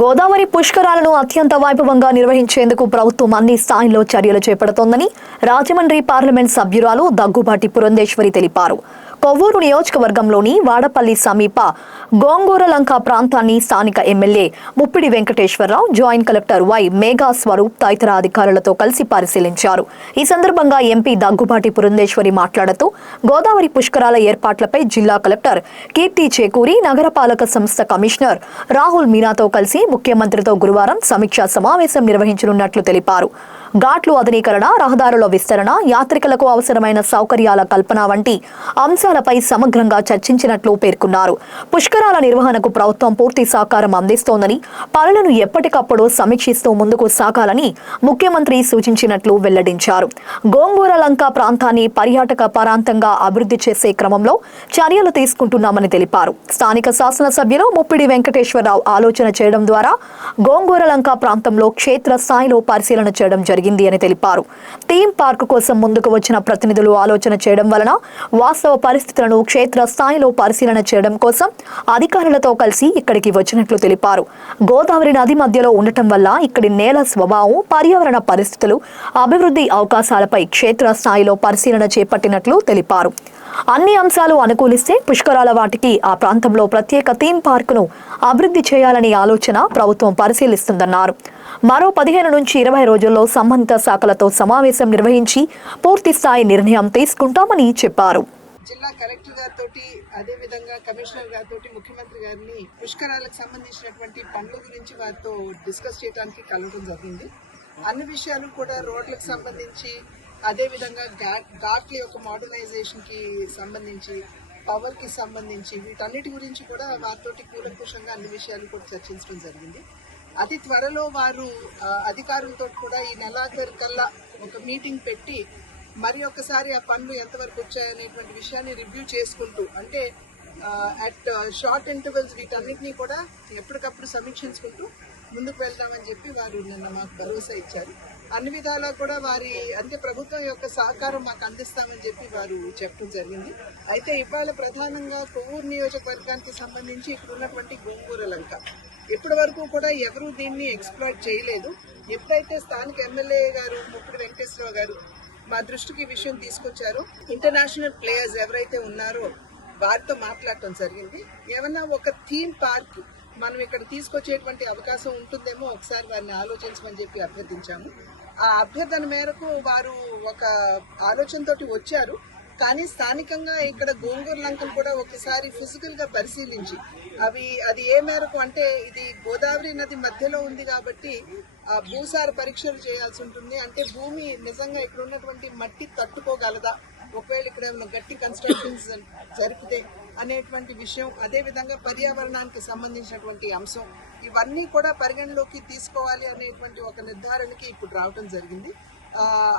గోదావరి పుష్కరాలను అత్యంత వైభవంగా నిర్వహించేందుకు ప్రభుత్వం అన్ని స్థాయిల్లో చర్యలు చేపడుతోందని రాజమండ్రి పార్లమెంట్ సభ్యురాలు దగ్గుబాటి పురంధేశ్వరి తెలిపారు. కొవ్వూరు నియోజకవర్గంలోని వాడపల్లి సమీప గోంగూరలంక ప్రాంతాన్ని స్థానిక MLA Muppidi Venkateswararao, joint collector Y Megha Swaroop తదితర అధికారులతో కలిసి పరిశీలించారు. ఈ సందర్భంగా ఎంపీ దగ్గుబాటి పురంధేశ్వరి మాట్లాడుతూ గోదావరి పుష్కరాల ఏర్పాట్లపై జిల్లా కలెక్టర్ కీర్తి చేకూరి, నగరపాలక సంస్థ కమిషనర్ రాహుల్ మీనాతో కలిసి ముఖ్యమంత్రితో గురువారం సమీక్షా సమావేశం నిర్వహించనున్నట్లు తెలిపారు. ఘాట్లు ఆధునీకరణ, రహదారుల విస్తరణ, యాత్రికులకు అవసరమైన సౌకర్యాల కల్పన వంటి అంశాలపై సమగ్రంగా చర్చించినట్లు పేర్కొన్నారు. పుష్కరాల నిర్వహణకు ప్రభుత్వం పూర్తి సహకారం అందిస్తోందని, పనులను ఎప్పటికప్పుడు సమీక్షిస్తూ ముందుకు సాగాలని ముఖ్యమంత్రి సూచించినట్లు వెల్లడించారు. గోంగూరలంక ప్రాంతాన్ని పర్యాటక ప్రాంతంగా అభివృద్ధి చేసే క్రమంలో చర్యలు తీసుకుంటున్నామని తెలిపారు. స్థానిక శాసనసభ్యులు ముప్పిడి వెంకటేశ్వరరావు ఆలోచన చేయడం ద్వారా గోంగూరలంక ప్రాంతంలో క్షేత్రస్థాయిలో పరిశీలన చేయడం జరిగింది అని తెలిపారు. థీమ్ పార్క్ కోసం ముందుకు వచ్చిన ప్రతినిధులు ఆలోచన చేయడం వలన వాస్తవ పరిస్థితులను క్షేత్రస్థాయిలో పరిశీలన చేయడం కోసం అధికారులతో కలిసి ఇక్కడికి వచ్చినట్లు తెలిపారు. గోదావరి నది మధ్యలో ఉండటం వల్ల ఇక్కడి నేల స్వభావం, పర్యావరణ పరిస్థితులు, అభివృద్ధి అవకాశాలపై క్షేత్రస్థాయిలో పరిశీలన చేపట్టినట్లు తెలిపారు. అన్ని అంశాలు అనుకూలిస్తే పుష్కరాల వాటికి ఆ ప్రాంతంలో ప్రత్యేక థీమ్ పార్కును అభివృద్ధి చేయాలని ఆలోచన ప్రభుత్వం పరిశీలిస్తుందన్నారు. మరో 15 నుంచి 20 రోజుల్లో సంబంధిత శాఖలతో సమావేశం నిర్వహించి పూర్తి స్థాయి నిర్ణయం తీసుకుంటామని చెప్పారు. జిల్లా కలెక్టర్ గారితో, అదే విధంగా కమిషనర్ గారితో, ముఖ్యమంత్రి గారిని పుష్కరాలకు సంబంధించినటువంటి పనుల గురించి వారితో డిస్కస్ చేయడానికి కలవడం జరిగింది. అన్ని విషయాలు కూడా రోడ్లకు సంబంధించి, అదే విధంగా ఘాట్ల యొక్క మోడర్నైజేషన్ కి సంబంధించి, పవర్ కి సంబంధించి, వీటన్నిటి గురించి కూడా వారితో కూలంకుషంగా అన్ని విషయాలు కూడా చర్చించడం జరిగింది. అతి త్వరలో వారు అధికారులతో కూడా ఈ నెలాఖరు కల్లా ఒక మీటింగ్ పెట్టి మరి ఒకసారి ఆ పనులు ఎంతవరకు వచ్చాయనేటువంటి విషయాన్ని రివ్యూ చేసుకుంటూ, అంటే అట్ షార్ట్ ఇంటర్వెల్స్ వీటన్నిటినీ కూడా ఎప్పటికప్పుడు సమీక్షించుకుంటూ ముందుకు వెళ్తామని చెప్పి వారు నిన్న మాకు భరోసా ఇచ్చారు. అన్ని విధాలా కూడా వారి అంటే ప్రభుత్వం యొక్క సహకారం మాకు అందిస్తామని చెప్పి వారు చెప్పడం జరిగింది. అయితే ఇవాళ ప్రధానంగా కొవ్వూరు నియోజకవర్గానికి సంబంధించి ఇక్కడ ఉన్నటువంటి గోంగూరలంక ఇప్పటి వరకు కూడా ఎవరూ దీన్ని ఎక్స్ప్లాయిట్ చేయలేదు. ఎప్పుడైతే స్థానిక ఎమ్మెల్యే గారు ముప్పిడి వెంకటేశ్వరరావు గారు మా దృష్టికి విషయం తీసుకొచ్చారో, ఇంటర్నేషనల్ ప్లేయర్స్ ఎవరైతే ఉన్నారో వారితో మాట్లాడటం జరిగింది. ఏమన్నా ఒక థీమ్ పార్క్ మనం ఇక్కడ తీసుకొచ్చేటువంటి అవకాశం ఉంటుందేమో ఒకసారి వారిని ఆలోచించమని చెప్పి అభ్యర్థించాము. ఆ అభ్యర్థన మేరకు వారు ఒక ఆలోచనతోటి వచ్చారు. కానీ స్థానికంగా ఇక్కడ గోంగూర లంకను కూడా ఒకసారి ఫిజికల్ గా పరిశీలించి అది ఏ మేరకు, అంటే ఇది గోదావరి నది మధ్యలో ఉంది కాబట్టి ఆ భూసార పరీక్షలు చేయాల్సి ఉంటుంది. అంటే భూమి నిజంగా ఇక్కడ ఉన్నటువంటి మట్టి తట్టుకోగలదా, ఒకవేళ ఇక్కడ ఏమైనా గట్టి కన్స్ట్రక్షన్స్ జరిపితే అనేటువంటి విషయం, అదే విధంగా పర్యావరణానికి సంబంధించినటువంటి అంశం, ఇవన్నీ కూడా పరిగణలోకి తీసుకోవాలి అనేటువంటి ఒక నిర్ధారణకి ఇప్పుడు రావడం జరిగింది.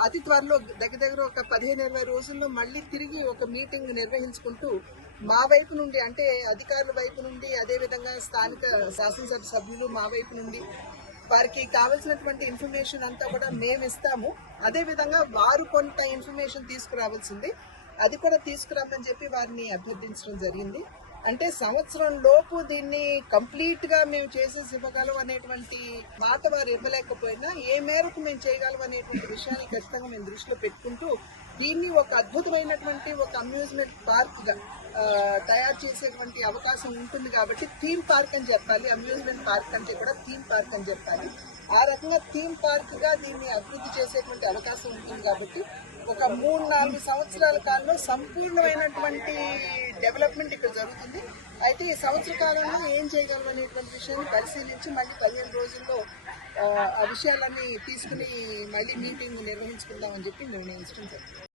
అతి త్వరలో దగ్గర ఒక 15-20 రోజుల్లో మళ్ళీ తిరిగి ఒక మీటింగ్ నిర్వహించుకుంటూ మా వైపు నుండి, అంటే అధికారుల వైపు నుండి, అదే విధంగా స్థానిక శాసనసభ సభ్యులు మా వైపు నుండి వారికి కావలసినటువంటి ఇన్ఫర్మేషన్ అంతా కూడా మేము ఇస్తాము. అదే విధంగా వారు కొంత ఇన్ఫర్మేషన్ తీసుకురావాల్సింది, అది కూడా తీసుకురామని చెప్పి వారిని అభ్యర్థించడం జరిగింది. అంటే సంవత్సరం లోపు దీన్ని కంప్లీట్ గా మేము చేసేసి ఇవ్వగలం అనేటువంటి మాట వారు ఇవ్వలేకపోయినా ఏ మేరకు మేము చేయగలం అనేటువంటి విషయాన్ని ఖచ్చితంగా మేము దృష్టిలో పెట్టుకుంటూ దీన్ని ఒక అద్భుతమైనటువంటి ఒక అమ్యూజ్మెంట్ పార్క్ గా తయారు చేసేటువంటి అవకాశం ఉంటుంది. కాబట్టి థీమ్ పార్క్ అని చెప్పాలి, అమ్యూజ్మెంట్ పార్క్ అంటే కూడా థీమ్ పార్క్ అని చెప్పాలి. ఆ రకంగా థీమ్ పార్క్ గా దీన్ని అభివృద్ధి చేసేటువంటి అవకాశం ఉంటుంది. కాబట్టి ఒక 3-4 సంవత్సరాల కాలంలో సంపూర్ణమైనటువంటి డెవలప్మెంట్ ఇక్కడ జరుగుతుంది. అయితే ఈ సంవత్సర కాలంలో ఏం చేయగలం అనేటువంటి విషయాన్ని పరిశీలించి మళ్ళీ 15 రోజుల్లో ఆ విషయాలన్నీ తీసుకుని మళ్ళీ మీటింగ్ నిర్వహించుకుందామని చెప్పి నిర్ణయించడం జరిగింది.